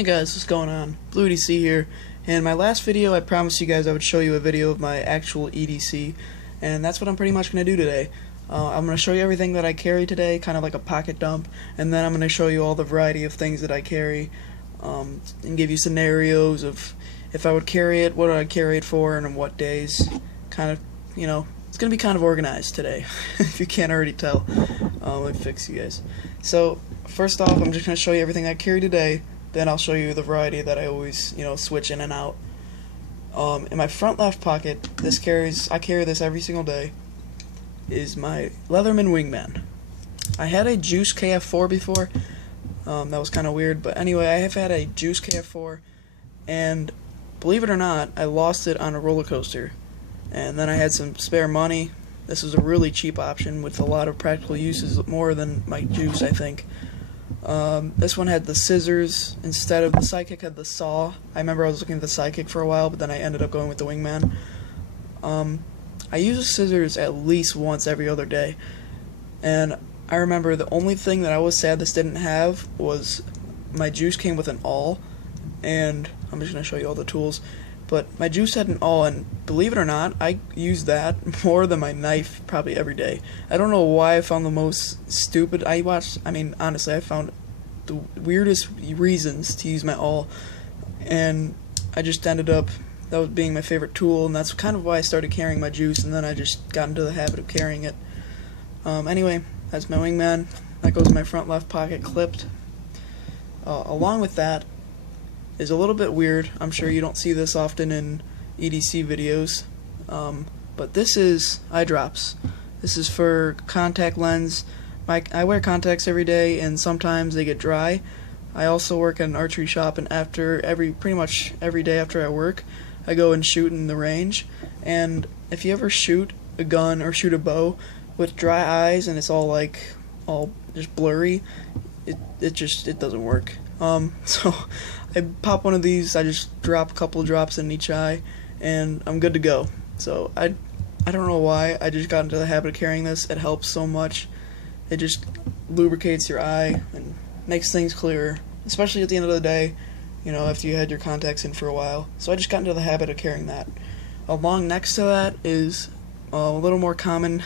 Hey guys, what's going on? Blue EDC here. In my last video, I promised you guys I would show you a video of my actual EDC, and that's what I'm pretty much going to do today. I'm going to show you everything that I carry today, kind of like a pocket dump, and then I'm going to show you all the variety of things that I carry, and give you scenarios of if I would carry it, what would I carry it for, and on what days. Kind of, it's going to be kind of organized today, if you can't already tell. Let me fix you guys. So, first off, I'm just going to show you everything I carry today. Then I'll show you the variety that I always, switch in and out. In my front left pocket, I carry this every single day, is my Leatherman Wingman. I had a Juice KF4 before. That was kind of weird, but anyway, I have had a Juice KF4, and believe it or not, I lost it on a roller coaster. And then I had some spare money. This was a really cheap option with a lot of practical uses, more than my Juice, I think. This one had the scissors instead of the Sidekick, had the saw. I remember I was looking at the Sidekick for a while, but then I ended up going with the Wingman. I use the scissors at least once every other day, and I remember the only thing that I was sad this didn't have was my Juice came with an awl, and I'm just going to show you all the tools. But my Juice had an awl, and believe it or not, I use that more than my knife probably every day. I don't know why I found the most stupid. Honestly, I found the weirdest reasons to use my awl, and I just ended up, that was being my favorite tool, and that's kind of why I started carrying my Juice, and then I just got into the habit of carrying it. Anyway, that's my Wingman. That goes in my front left pocket, clipped. Along with that, is a little bit weird. I'm sure you don't see this often in EDC videos, but this is eye drops. This is for contact lens. I wear contacts every day, and sometimes they get dry. I also work at an archery shop, and pretty much every day after I work, I go and shoot in the range. And if you ever shoot a gun or shoot a bow with dry eyes and it's all just blurry, it doesn't work. So I pop one of these, I just drop a couple drops in each eye, and I'm good to go. So I don't know why, I just got into the habit of carrying this. It helps so much. It just lubricates your eye and makes things clearer, especially at the end of the day, after you had your contacts in for a while. So I just got into the habit of carrying that. Along next to that is a little more common.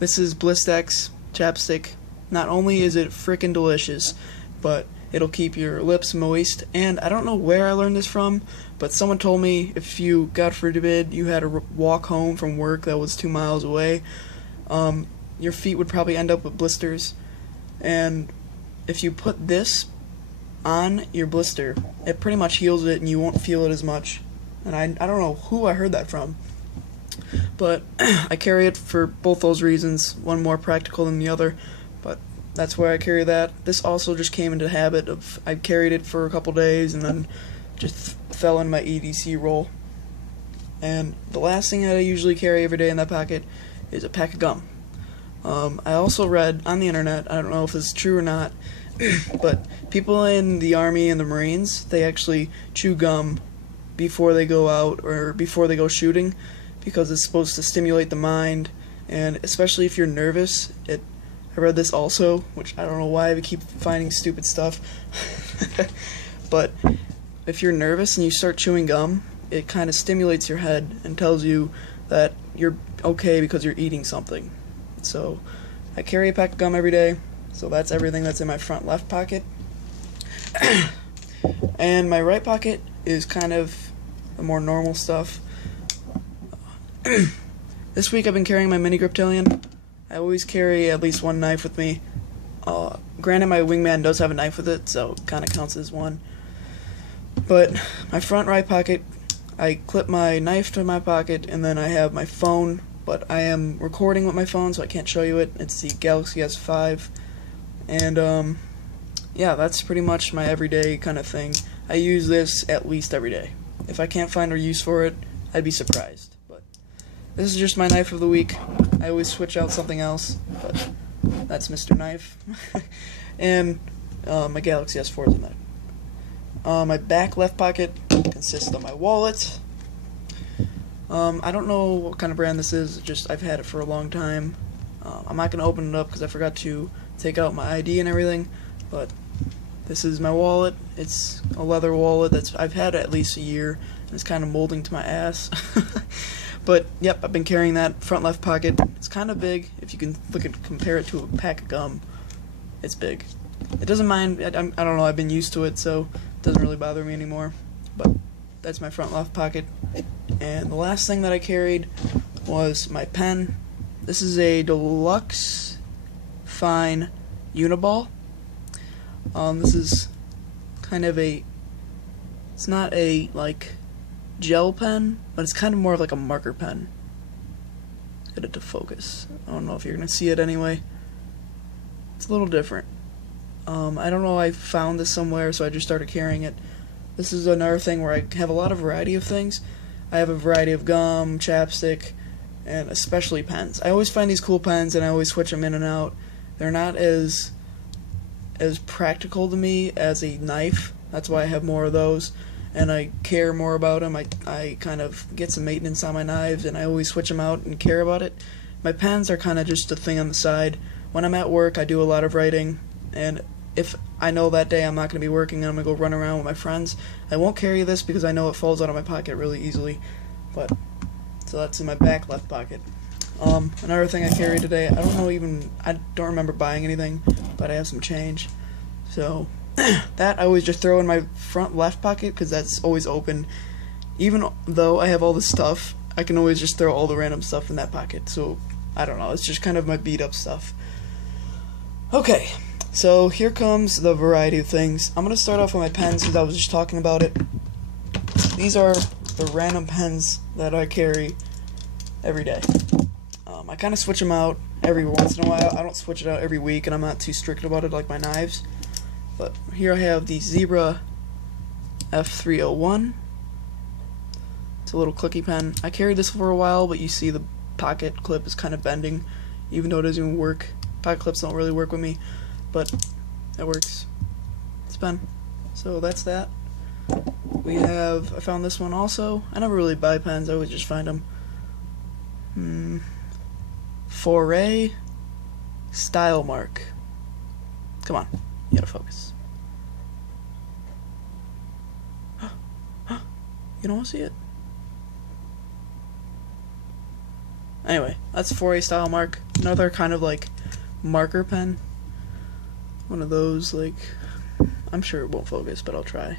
This is Blistex chapstick. Not only is it frickin' delicious, but it'll keep your lips moist, and I don't know where I learned this from, but someone told me if you, God forbid, you had to walk home from work that was 2 miles away, your feet would probably end up with blisters, and if you put this on your blister, it pretty much heals it and you won't feel it as much. And I don't know who I heard that from, but I carry it for both those reasons, one more practical than the other, but that's where I carry that. This also just came into the habit of, I carried it for a couple days and then just fell in my EDC role. And the last thing that I usually carry every day in that pocket is a pack of gum. I also read on the internet, I don't know if it's true or not, but people in the Army and the Marines, they actually chew gum before they go out or before they go shooting, because it's supposed to stimulate the mind, and especially if you're nervous, I read this also, which I don't know why I keep finding stupid stuff, but if you're nervous and you start chewing gum, it kind of stimulates your head and tells you that you're okay because you're eating something. So I carry a pack of gum every day, so that's everything that's in my front left pocket. And my right pocket is kind of the more normal stuff. This week I've been carrying my mini Griptilian. I always carry at least one knife with me. Granted, my Wingman does have a knife with it, so it kind of counts as one. But my front right pocket, I clip my knife to my pocket, and then I have my phone, but I am recording with my phone, so I can't show you it. It's the Galaxy S5. And, yeah, that's pretty much my everyday kind of thing. I use this at least every day. If I can't find a use for it, I'd be surprised. But this is just my knife of the week. I always switch out something else, but that's Mr. Knife. And my Galaxy S4 is in there. My back left pocket consists of my wallet. I don't know what kind of brand this is, just I've had it for a long time. I'm not going to open it up because I forgot to take out my ID and everything, but This is my wallet. It's a leather wallet that's I've had at least a year, and it's kind of molding to my ass. But yep, I've been carrying that front left pocket. It's kind of big. If you can compare it to a pack of gum, it's big. It doesn't mind. I don't know. I've been used to it, so it doesn't really bother me anymore. But that's my front left pocket. And the last thing that I carried was my pen. This is a deluxe fine Uniball. This is kind of it's not a like gel pen, but it's kind of more of like a marker pen. Get it to focus. I don't know if you're gonna see it anyway. It's a little different. I don't know, I found this somewhere, so I just started carrying it. This is another thing where I have a lot of variety of things. I have a variety of gum, chapstick, and especially pens. I always find these cool pens, and I always switch them in and out. They're not as practical to me as a knife. That's why I have more of those, and I care more about them. I kind of get some maintenance on my knives, and I always switch them out and care about it. My pens are kind of just a thing on the side. When I'm at work, I do a lot of writing, and if I know that day I'm not going to be working and I'm going to go run around with my friends, I won't carry this because I know it falls out of my pocket really easily. But so that's in my back left pocket. Another thing I carry today, I don't remember buying anything, but I have some change. So that I always just throw in my front left pocket because that's always open. Even though I have all this stuff, I can always just throw all the random stuff in that pocket. So I don't know, it's just kind of my beat up stuff. Okay, so here comes the variety of things. I'm going to start off with my pens because I was just talking about it. These are the random pens that I carry every day. I kind of switch them out every once in a while. I don't switch it out every week, and I'm not too strict about it like my knives. But here I have the Zebra F301. It's a little clicky pen. I carried this for a while, but you see the pocket clip is kind of bending, even though it doesn't even work. Pocket clips don't really work with me, but it works. It's a pen. So that's that. I found this one also. I never really buy pens, I always just find them. Foray Style Mark. Come on, you gotta focus. You don't want to see it? Anyway, that's Foray Style Mark. Another kind of like marker pen. One of those, like, I'm sure it won't focus, but I'll try.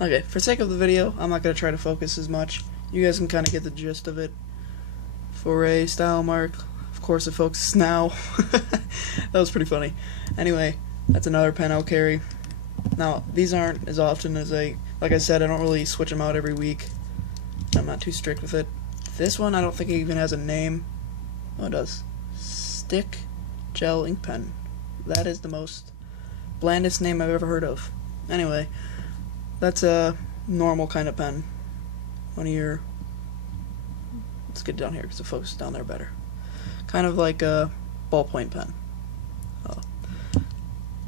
Okay, for sake of the video, I'm not going to try to focus as much. You guys can kind of get the gist of it. Foray Style Mark. Of course it focuses now. That was pretty funny. Anyway, that's another pen I'll carry. Now, these aren't as often as like I said, I don't really switch them out every week. I'm not too strict with it. This one, I don't think it even has a name. Oh, it does. Stick Gel Ink Pen. That is the most blandest name I've ever heard of. Anyway, that's a normal kind of pen. Let's get down here because the focus is down there better. Kind of like a ballpoint pen.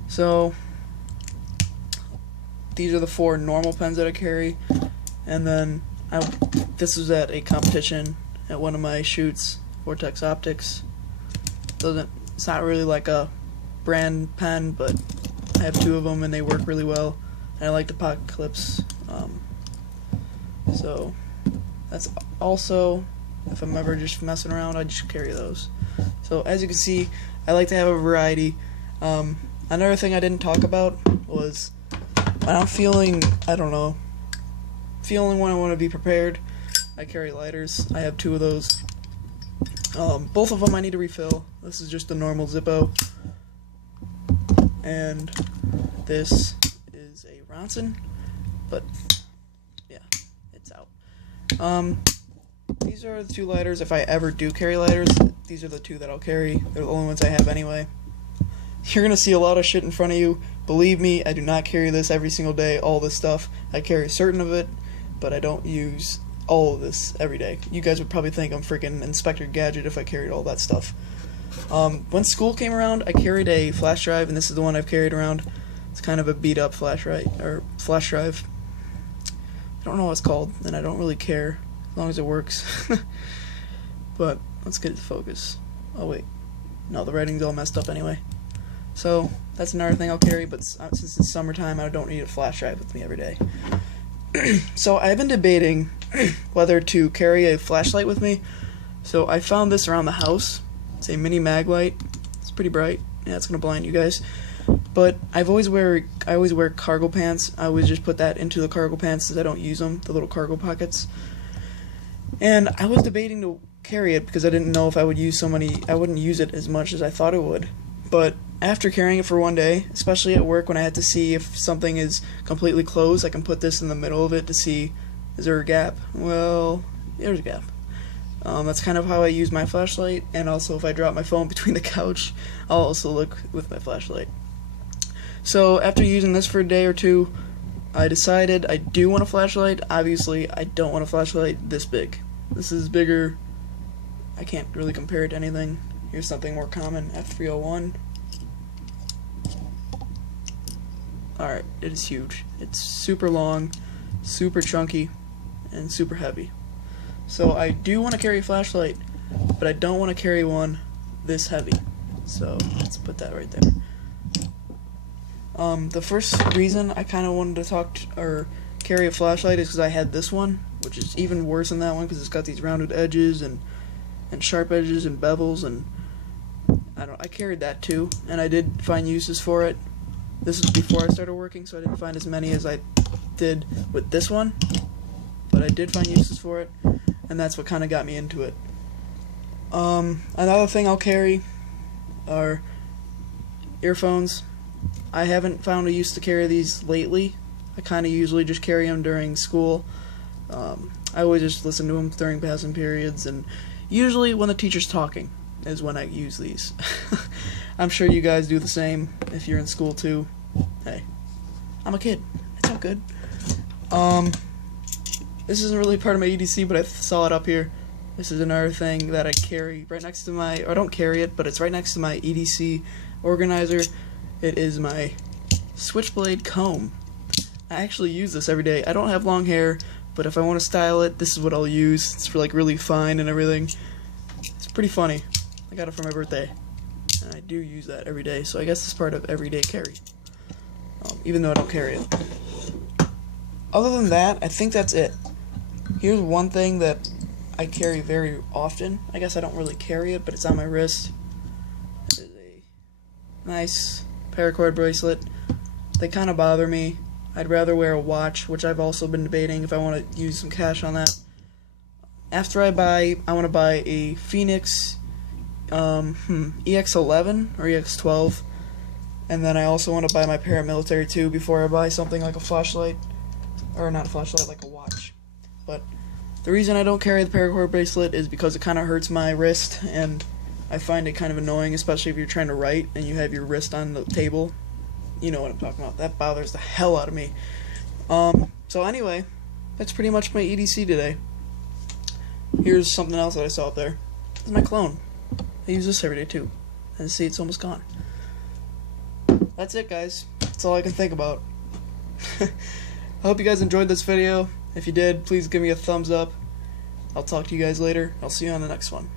So these are the 4 normal pens that I carry, and then this was at a competition at one of my shoots, Vortex Optics. It's not really like a brand pen, but I have 2 of them and they work really well, and I like the pocket clips. So that's also, if I'm ever just messing around, I just carry those. So as you can see, I like to have a variety. Another thing I didn't talk about was when I'm feeling, I don't know, when I want to be prepared, I carry lighters. I have 2 of those. Both of them I need to refill. This is just a normal Zippo, and this is a Ronson, but yeah, it's out. These are the 2 lighters. If I ever do carry lighters, these are the 2 that I'll carry. They're the only ones I have anyway. You're gonna see a lot of shit in front of you. Believe me, I do not carry this every single day, all this stuff. I carry certain of it, but I don't use all of this every day. You guys would probably think I'm freaking Inspector Gadget if I carried all that stuff. When school came around, I carried a flash drive, and this is the one I've carried around. It's kind of a beat up flash drive. I don't know what it's called, and I don't really care as long as it works. But let's get it to focus. Oh wait, no, the writing's all messed up anyway. So that's another thing I'll carry, but since it's summertime, I don't need a flash drive with me every day. So I've been debating whether to carry a flashlight with me. So I found this around the house. It's a mini mag light. It's pretty bright. Yeah, it's gonna blind you guys. But I always wear cargo pants. I always just put that into the cargo pants since I don't use them, the little cargo pockets. And I was debating to carry it because I didn't know if I wouldn't use it as much as I thought it would. But after carrying it for one day, especially at work when I had to see if something is completely closed, I can put this in the middle of it to see, is there a gap? Well, there's a gap. That's kind of how I use my flashlight, and also if I drop my phone between the couch, I'll also look with my flashlight. So after using this for a day or two, I decided I do want a flashlight. Obviously, I don't want a flashlight this big. This is bigger. I can't really compare it to anything. Here's something more common, F301. Alright, it is huge. It's super long, super chunky, and super heavy. So I do want to carry a flashlight, but I don't want to carry one this heavy. So let's put that right there. The first reason I kind of wanted to carry a flashlight is because I had this one, which is even worse than that one because it's got these rounded edges and sharp edges and bevels, and I carried that too, and I did find uses for it. This was before I started working, so I didn't find as many as I did with this one, but I did find uses for it, and that's what kind of got me into it. Another thing I'll carry are earphones. I haven't found a use to carry these lately. I kind of usually just carry them during school. I always just listen to them during passing periods, and usually when the teacher's talking is when I use these. I'm sure you guys do the same if you're in school too. Hey, I'm a kid. It's all good. This isn't really part of my EDC, but I saw it up here. This is another thing that I carry right next to my, or I don't carry it, but it's right next to my EDC organizer. It is my switchblade comb. I actually use this every day. I don't have long hair, but if I want to style it, this is what I'll use. It's for like really fine and everything. It's pretty funny. I got it for my birthday, and I do use that every day, so I guess it's part of everyday carry, even though I don't carry it. Other than that, I think that's it. Here's one thing that I carry very often. I guess I don't really carry it, but it's on my wrist. It is a nice paracord bracelet. They kind of bother me. I'd rather wear a watch, which I've also been debating if I want to use some cash on that. After I want to buy a Phoenix EX11 or EX12, and then I also want to buy my paramilitary too before I buy something like a flashlight, or not a flashlight, like a watch. But the reason I don't carry the paracord bracelet is because it kind of hurts my wrist, and I find it kind of annoying, especially if you're trying to write and you have your wrist on the table. You know what I'm talking about. That bothers the hell out of me. So anyway, that's pretty much my EDC today. Here's something else that I saw up there. This is my clone. I use this every day too. And see, it's almost gone. That's it, guys. That's all I can think about. I hope you guys enjoyed this video. If you did, please give me a thumbs up. I'll talk to you guys later. I'll see you on the next one.